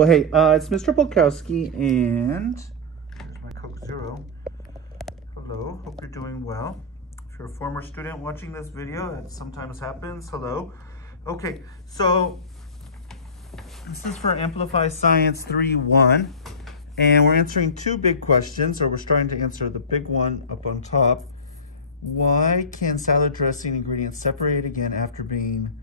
Well, hey, it's Mr. Polkowski, and here's my Coke Zero. Hello, hope you're doing well. If you're a former student watching this video, that sometimes happens, hello. Okay, so this is for Amplify Science 3-1, and we're answering two big questions, or we're starting to answer the big one up on top. Why can salad dressing ingredients separate again after being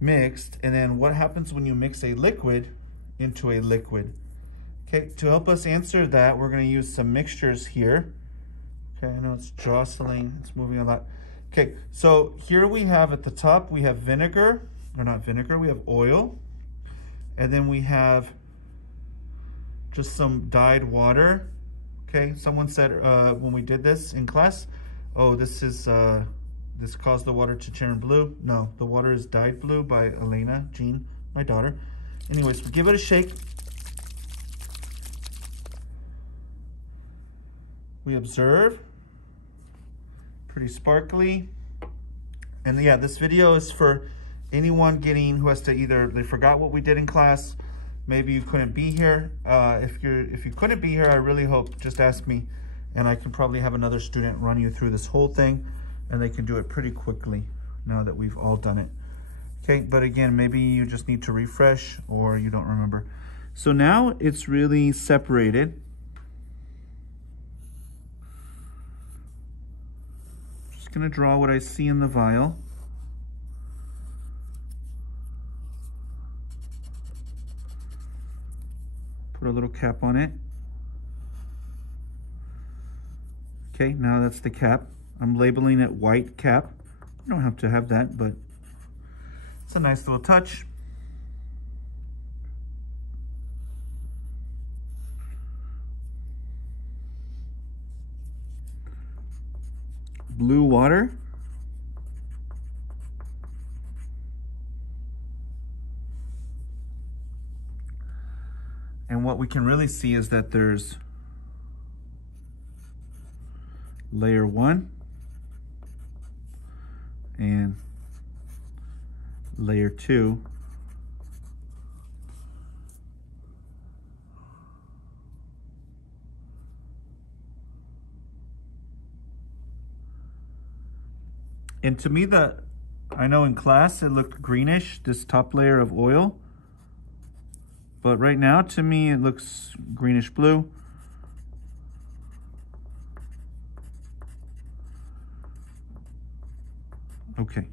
mixed? And then what happens when you mix a liquid into a liquid? Okay, to help us answer that, we're going to use some mixtures here. Okay, I know it's jostling, it's moving a lot. Okay, so here we have at the top, we have vinegar, or not vinegar, we have oil. And then we have just some dyed water. Okay, someone said when we did this in class, oh, this caused the water to turn blue. No, the water is dyed blue by Elena, Jean, my daughter. Anyways, we give it a shake. We observe. Pretty sparkly. And yeah, this video is for anyone who has to either, they forgot what we did in class, maybe you couldn't be here. If you couldn't be here, I really hope, just ask me, and I can probably have another student run you through this whole thing, and they can do it pretty quickly now that we've all done it. Okay, but again, maybe you just need to refresh or you don't remember. So now it's really separated. Just gonna draw what I see in the vial. Put a little cap on it. Okay, now that's the cap. I'm labeling it white cap. You don't have to have that, but it's a nice little touch. Blue water. And what we can really see is that there's layer 1 and layer 2. And to me, I know in class it looked greenish, this top layer of oil. But right now, to me, it looks greenish blue. Okay,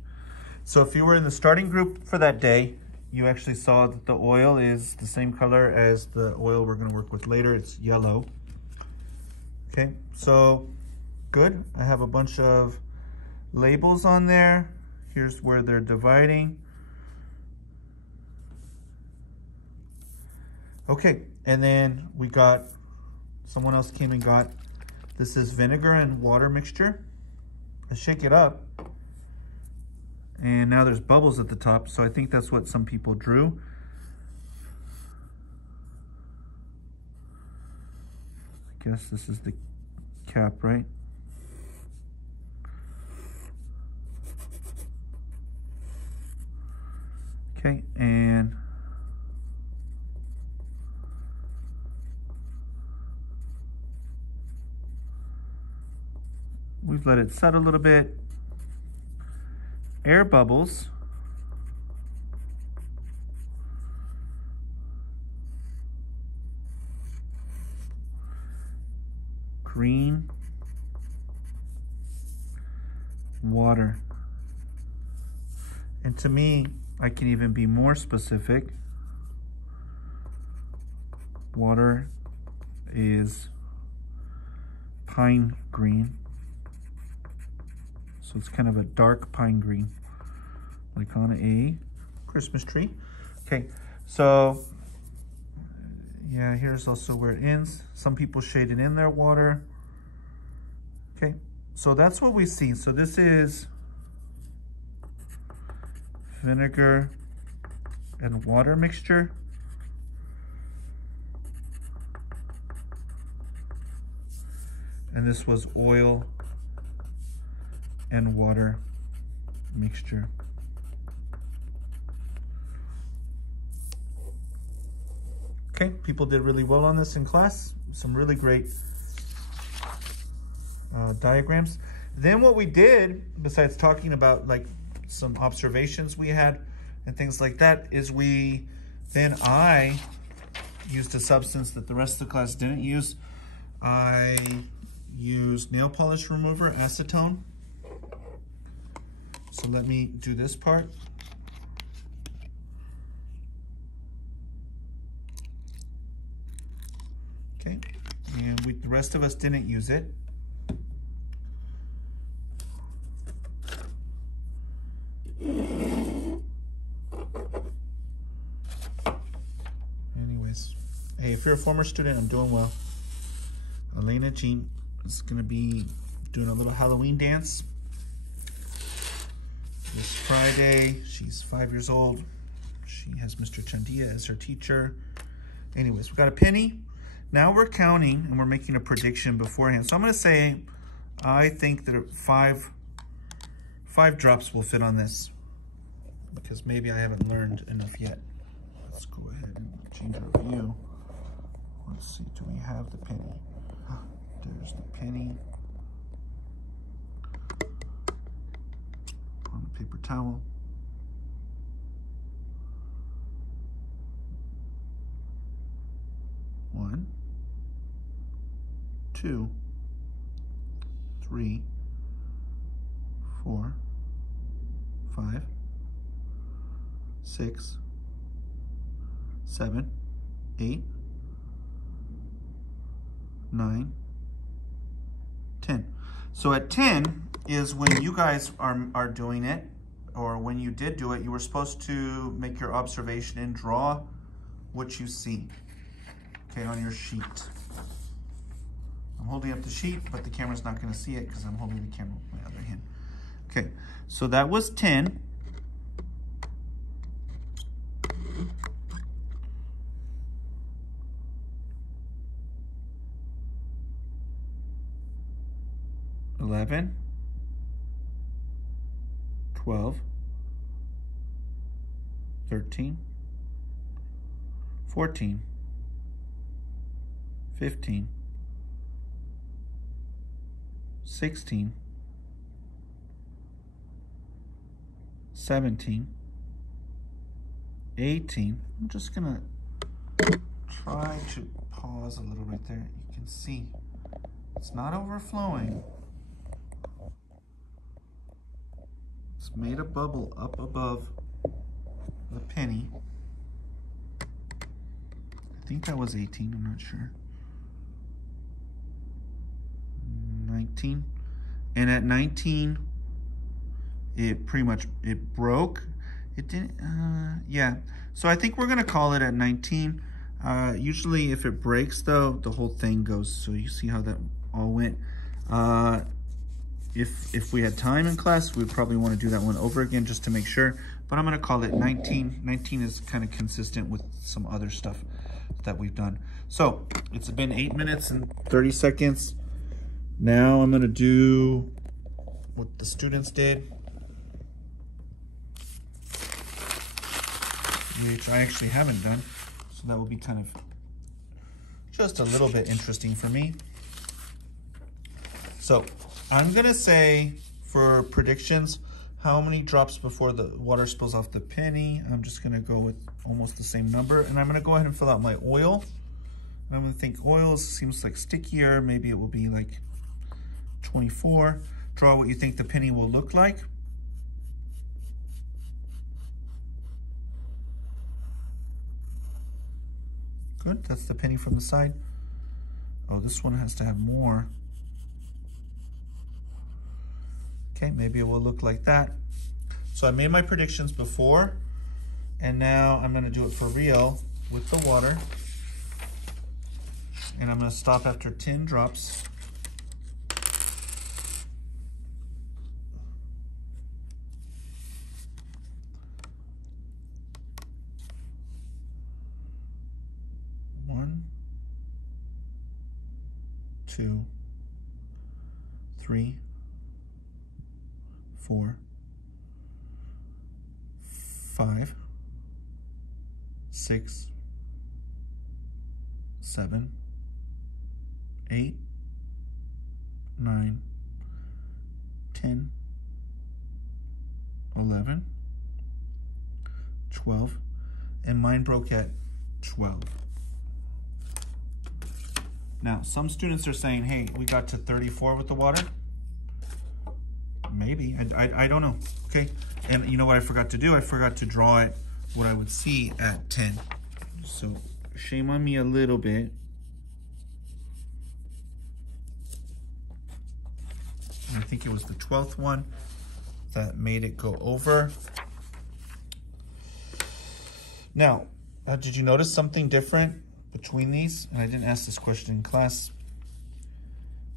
so if you were in the starting group for that day, you actually saw that the oil is the same color as the oil we're gonna work with later. It's yellow. Okay, so good. I have a bunch of labels on there. Here's where they're dividing. Okay, and then we got, someone else came and got, this is vinegar and water mixture. I shake it up, and now there's bubbles at the top, so I think that's what some people drew. I guess this is the cap, right? Okay, and we've let it set a little bit. Air bubbles. Green. Water. And to me, I can even be more specific. Water is pine green. So it's kind of a dark pine green, like on a Christmas tree. Okay, so yeah, here's also where it ends. Some people shaded in their water. Okay, so that's what we see. So this is vinegar and water mixture. And this was oil and water mixture. Okay, people did really well on this in class. Some really great diagrams. Then what we did, besides talking about like some observations we had and things like that, is I used a substance that the rest of the class didn't use. I used nail polish remover, acetone. So let me do this part. Okay, and the rest of us didn't use it. Anyways, hey, if you're a former student, I'm doing well. Elena Jean is gonna be doing a little Halloween dance this Friday. She's 5 years old. She has Mr. Chandia as her teacher. Anyways, we got a penny. Now we're counting and we're making a prediction beforehand. So I'm gonna say, I think that five drops will fit on this, because maybe I haven't learned enough yet. Let's go ahead and change our view. Let's see, do we have the penny? There's the penny on the paper towel. One, 2, 3, 4, 5, 6, 7, 8, 9, 10. So at 10 is when you guys are doing it, or when you did do it, you were supposed to make your observation and draw what you see, okay, on your sheet. I'm holding up the sheet, but the camera's not going to see it because I'm holding the camera with my other hand. Okay, so that was 10. $11, 12, 13, 14, 15, 16, 17, 18. I'm just gonna try to pause a little right there. You can see it's not overflowing. It's made a bubble up above the penny. I think that was 18, I'm not sure. 19. And at 19, it pretty much, it broke. It didn't, yeah. So I think we're gonna call it at 19. Usually if it breaks though, the whole thing goes. So you see how that all went. If we had time in class, we'd probably want to do that one over again just to make sure. But I'm going to call it 19. 19 is kind of consistent with some other stuff that we've done. So it's been 8 minutes and 30 seconds. Now I'm going to do what the students did, which I actually haven't done. So that will be kind of just a little bit interesting for me. So I'm gonna say for predictions, how many drops before the water spills off the penny. I'm just gonna go with almost the same number, and I'm gonna go ahead and fill out my oil. I'm gonna think oil seems like stickier. Maybe it will be like 24. Draw what you think the penny will look like. Good, that's the penny from the side. Oh, this one has to have more. Okay, maybe it will look like that. So I made my predictions before, and now I'm gonna do it for real with the water. And I'm gonna stop after 10 drops. One, 2, 3, 4, 5, 6, 7, 8, 9, 10, 11, 12, and mine broke at 12. Now, some students are saying, hey, we got to 34 with the water. Maybe, I don't know, okay? And you know what I forgot to do? I forgot to draw it, what I would see at 10. So, shame on me a little bit. And I think it was the 12th one that made it go over. Now, did you notice something different between these? And I didn't ask this question in class.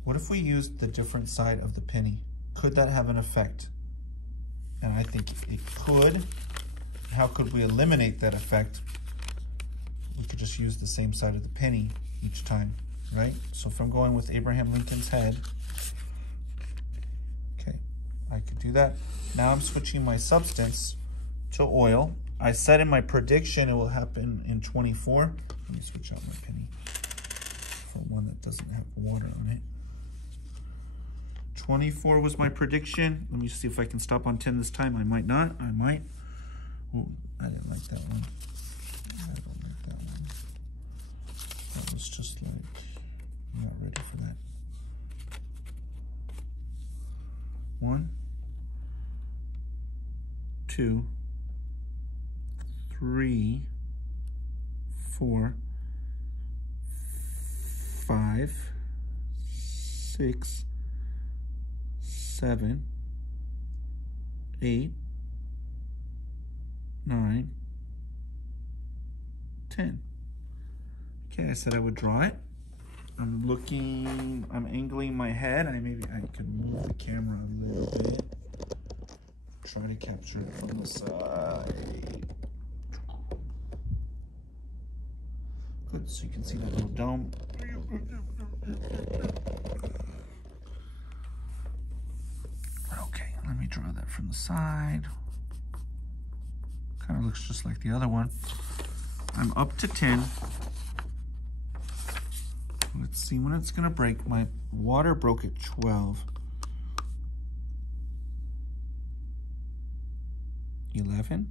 What if we used the different side of the penny? Could that have an effect? And I think it could. How could we eliminate that effect? We could just use the same side of the penny each time, right? So if I'm going with Abraham Lincoln's head, okay, I could do that. Now I'm switching my substance to oil. I said in my prediction it will happen in 24. Let me switch out my penny for one that doesn't have water on it. 24 was my prediction. Let me see if I can stop on 10 this time. I might not. I might. Oh, I didn't like that one. I don't like that one. That was just like, I'm not ready for that. 1, 2, 3, 4, 5, 6, 7, 8, 9, 10. Okay, I said I would draw it. I'm looking, I'm angling my head. Maybe I could move the camera a little bit. Try to capture it from the side. Good, so you can see that little dome. Okay, let me draw that from the side. Kind of looks just like the other one. I'm up to 10. Let's see when it's gonna break. My water broke at 12. 11,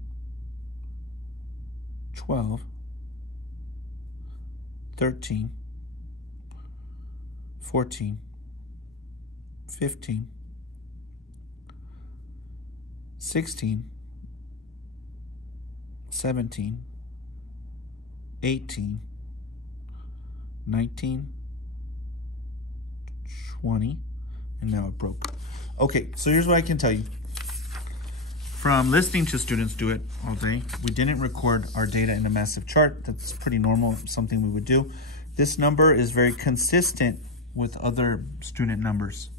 12, 13, 14, 15, 16, 17, 18, 19, 20, and now it broke. Okay, so here's what I can tell you. From listening to students do it all day, we didn't record our data in a massive chart. That's pretty normal, something we would do. This number is very consistent with other student numbers.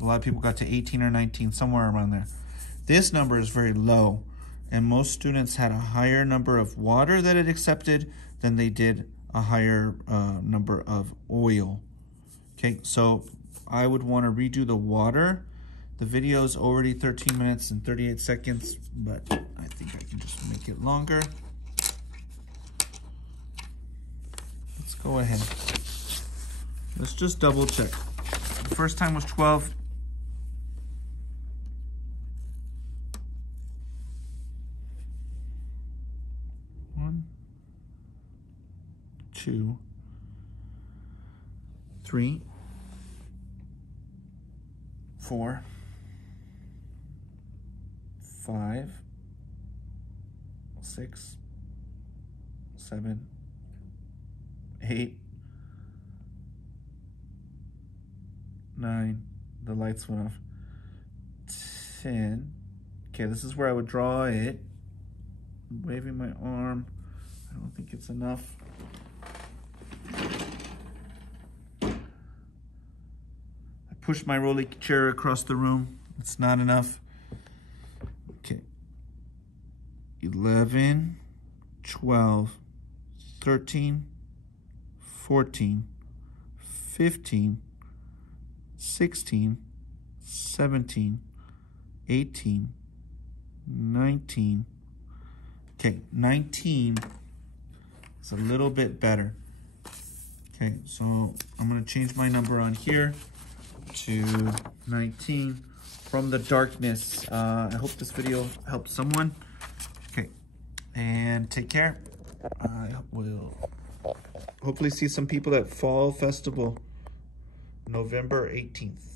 A lot of people got to 18 or 19, somewhere around there. This number is very low, and most students had a higher number of water that it accepted than they did a higher number of oil. Okay, so I would want to redo the water. The video is already 13 minutes and 38 seconds, but I think I can just make it longer. Let's go ahead. Let's just double check. The first time was 12. One, 2, 3, 4, 5, 6, 7, 8, 9. The lights went off. 10. Okay, this is where I would draw it. I'm waving my arm. I don't think it's enough. I pushed my rolly chair across the room. It's not enough. Okay. 11, 12, 13, 14, 15, 16, 17, 18, 19. Okay, 19 is a little bit better. Okay, so I'm gonna change my number on here to 19 from the darkness. I hope this video helps someone. Okay, and take care. I will hopefully see some people at Fall Festival, November 18th.